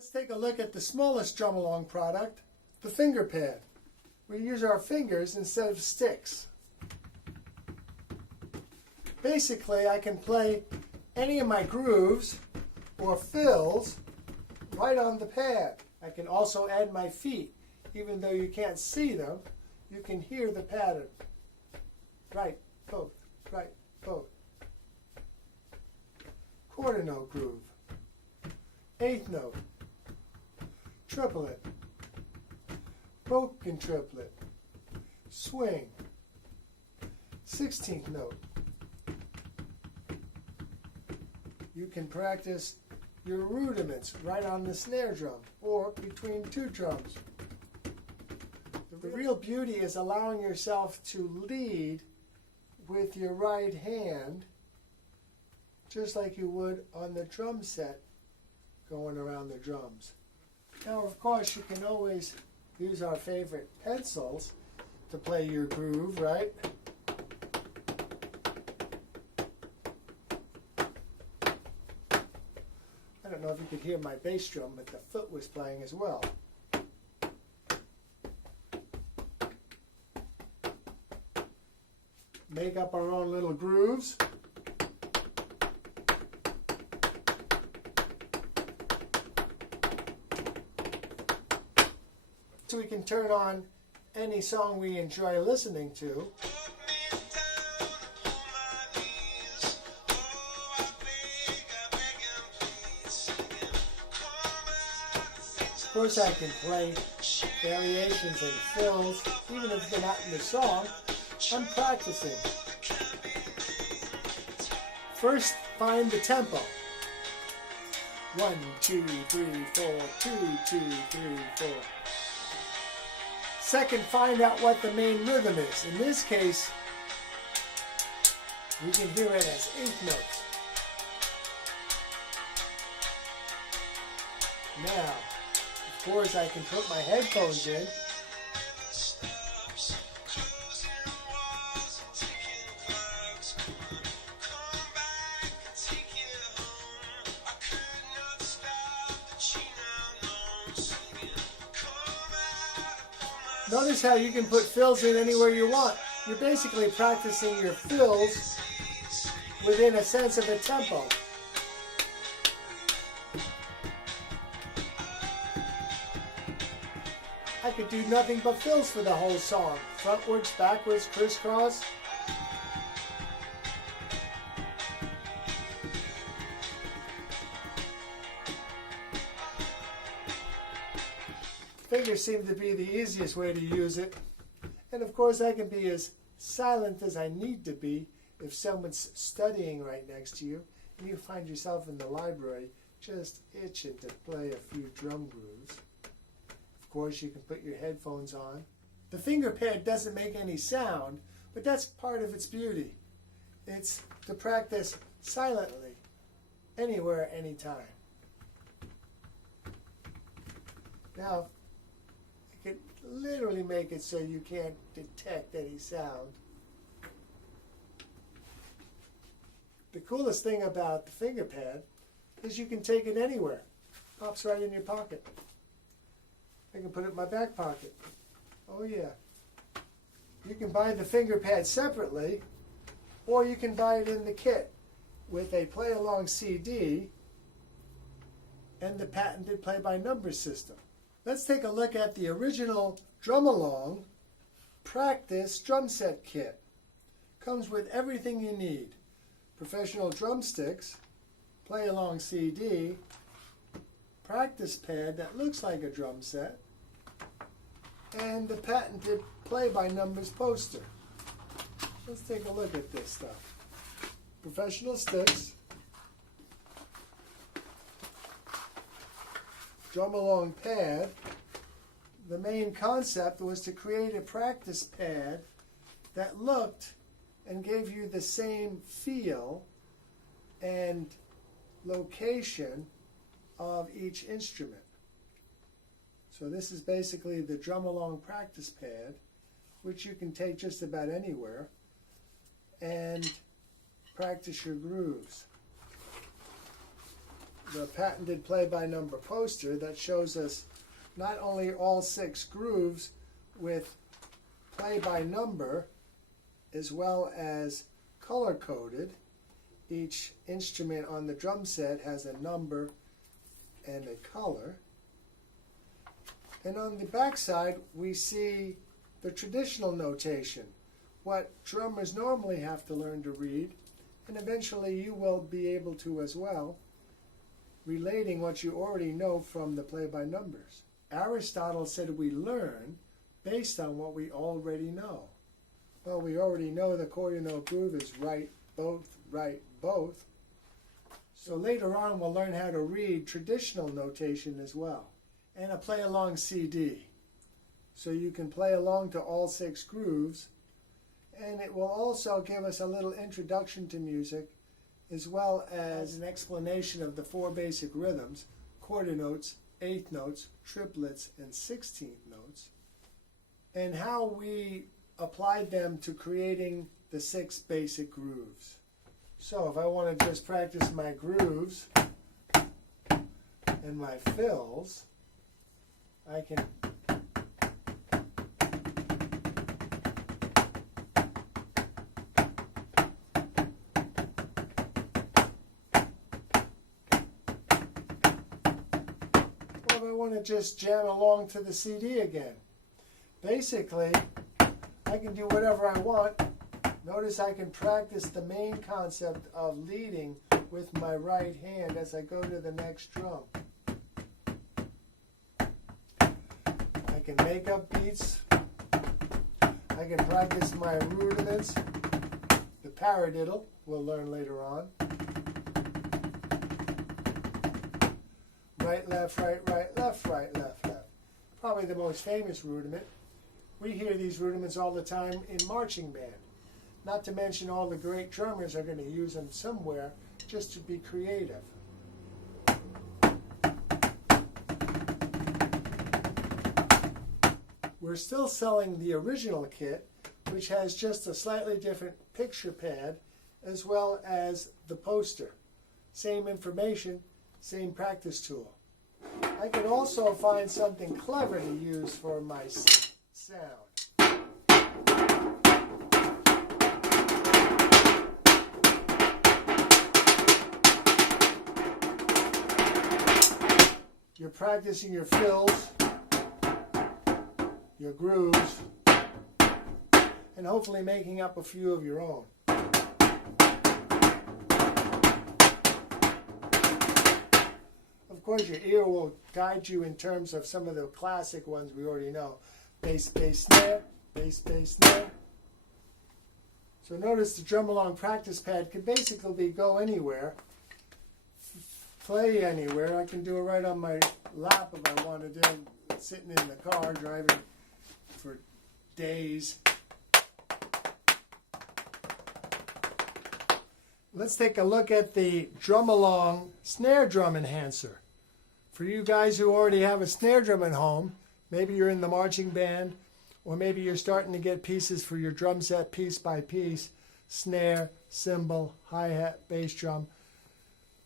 Let's take a look at the smallest drum-along product, the finger pad. We use our fingers instead of sticks. Basically, I can play any of my grooves or fills right on the pad. I can also add my feet. Even though you can't see them, you can hear the pattern. Right, both, right, both. Quarter note groove, eighth note, triplet, broken triplet, swing, 16th note. You can practice your rudiments right on the snare drum or between two drums. The real beauty is allowing yourself to lead with your right hand just like you would on the drum set going around the drums. Now, of course, you can always use our favorite pencils to play your groove, right? I don't know if you could hear my bass drum, but the foot was playing as well. Make up our own little grooves. So we can turn on any song we enjoy listening to. Of course, I can play variations and fills, even if they're not in the song. I'm practicing. First, find the tempo. 1, 2, 3, 4, 2, 2, 3, 4. Second, find out what the main rhythm is. In this case, we can hear it as eighth notes. Now, of course, I can put my headphones in. Notice how you can put fills in anywhere you want. You're basically practicing your fills within a sense of a tempo. I could do nothing but fills for the whole song. Frontwards, backwards, crisscross. Fingers seem to be the easiest way to use it. And of course I can be as silent as I need to be if someone's studying right next to you and you find yourself in the library just itching to play a few drum grooves. Of course you can put your headphones on. The finger pad doesn't make any sound, but that's part of its beauty. It's to practice silently, anywhere, anytime. Now, you can literally make it so you can't detect any sound. The coolest thing about the finger pad is you can take it anywhere. Pops right in your pocket. I can put it in my back pocket. Oh yeah. You can buy the finger pad separately, or you can buy it in the kit with a play-along CD and the patented play-by-number system. Let's take a look at the original drum-along practice drum set kit. Comes with everything you need. Professional drumsticks, play-along CD, practice pad that looks like a drum set, and the patented play-by-numbers poster. Let's take a look at this stuff. Professional sticks, drum-along pad. The main concept was to create a practice pad that looked and gave you the same feel and location of each instrument. So this is basically the drum-along practice pad, which you can take just about anywhere and practice your grooves. the patented play-by-number poster that shows us not only all 6 grooves with play-by-number as well as color-coded. Each instrument on the drum set has a number and a color. And on the back side, we see the traditional notation, what drummers normally have to learn to read, and eventually you will be able to as well, relating what you already know from the play-by-numbers. Aristotle said we learn based on what we already know. Well, we already know the quarter note groove is right, both, right, both. So later on we'll learn how to read traditional notation as well. And a play-along CD. So you can play along to all 6 grooves, and it will also give us a little introduction to music as well as an explanation of the 4 basic rhythms, quarter notes, eighth notes, triplets, and 16th notes, and how we applied them to creating the 6 basic grooves. So if I want to just practice my grooves and my fills, I can if I want to just jam along to the CD again. Basically, I can do whatever I want. Notice I can practice the main concept of leading with my right hand as I go to the next drum. I can make up beats. I can practice my rudiments. The paradiddle we'll learn later on. Right, left, right, left, left. Probably the most famous rudiment. We hear these rudiments all the time in marching band. Not to mention all the great drummers are going to use them somewhere just to be creative. We're still selling the original kit, which has just a slightly different picture pad as well as the poster. Same information, same practice tool. I can also find something clever to use for my sound. You're practicing your fills, your grooves, and hopefully making up a few of your own. Of course, your ear will guide you in terms of some of the classic ones we already know. Bass, bass, snare, bass, bass, snare. So notice the drum along practice pad can basically go anywhere, play anywhere. I can do it right on my lap if I want to do it, sitting in the car driving for days. Let's take a look at the drum along snare drum enhancer. For you guys who already have a snare drum at home, maybe you're in the marching band, or maybe you're starting to get pieces for your drum set piece by piece, snare, cymbal, hi-hat, bass drum.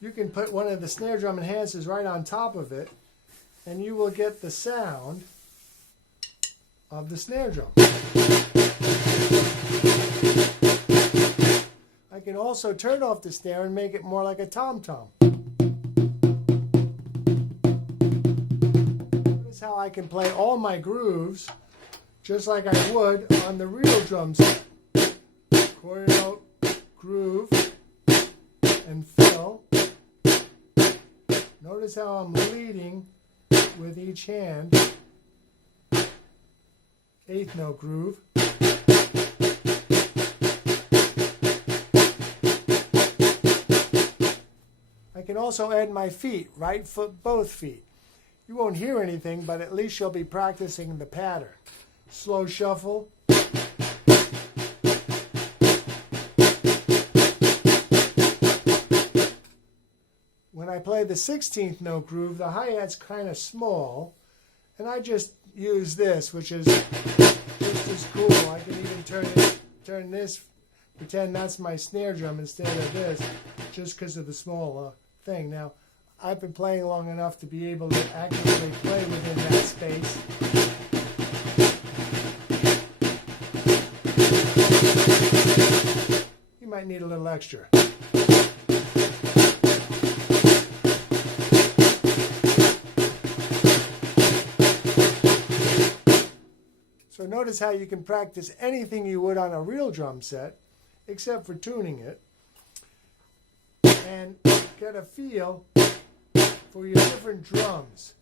You can put one of the snare drum enhancers right on top of it, and you will get the sound of the snare drum. I can also turn off the snare and make it more like a tom-tom. Notice how I can play all my grooves just like I would on the real drum set. Quarter note, groove, and fill. Notice how I'm leading with each hand. Eighth note groove. I can also add my feet, right foot, both feet. You won't hear anything, but at least you'll be practicing the pattern. Slow shuffle. When I play the 16th note groove, the hi-hat's kind of small, and I just use this, which is just as cool. I can even turn this, pretend that's my snare drum instead of this, just because of the small thing. Now, I've been playing long enough to be able to accurately play within that space. You might need a little extra. So notice how you can practice anything you would on a real drum set, except for tuning it, and get a feel for your different drums.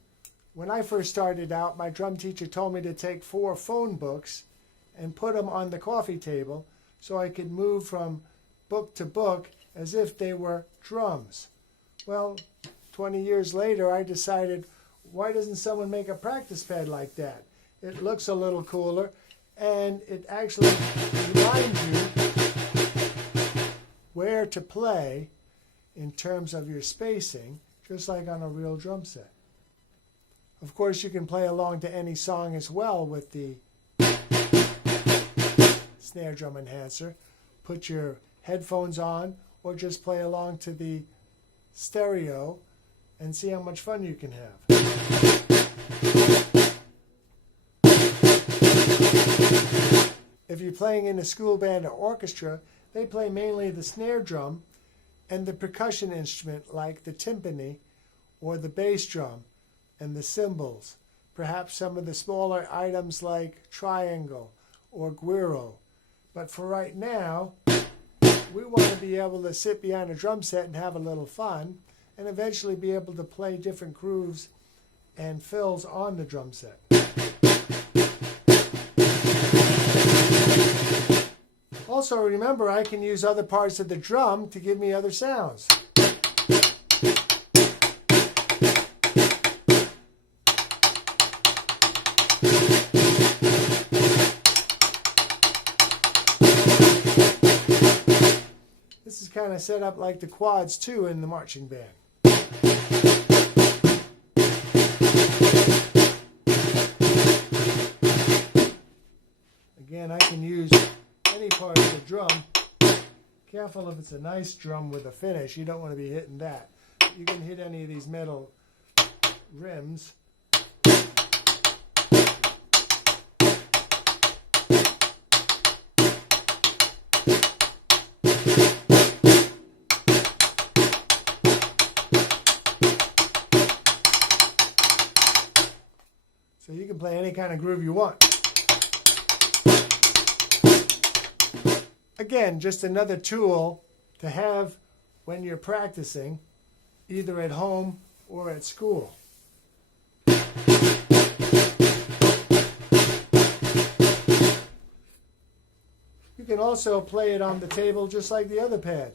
When I first started out, my drum teacher told me to take 4 phone books and put them on the coffee table so I could move from book to book as if they were drums. Well, 20 years later, I decided, why doesn't someone make a practice pad like that? It looks a little cooler, and it actually reminds you where to play in terms of your spacing, just like on a real drum set. Of course, you can play along to any song as well with the snare drum enhancer. Put your headphones on, or just play along to the stereo and see how much fun you can have. If you're playing in a school band or orchestra, they play mainly the snare drum and the percussion instrument like the timpani or the bass drum and the cymbals, perhaps some of the smaller items like triangle or guiro. But for right now, we want to be able to sit behind a drum set and have a little fun, and eventually be able to play different grooves and fills on the drum set. Also, remember, I can use other parts of the drum to give me other sounds. This is kind of set up like the quads too in the marching band. Again, I can use any part of the drum. Careful if it's a nice drum with a finish, you don't want to be hitting that. You can hit any of these metal rims. So you can play any kind of groove you want. Again, just another tool to have when you're practicing, either at home or at school. You can also play it on the table just like the other pad.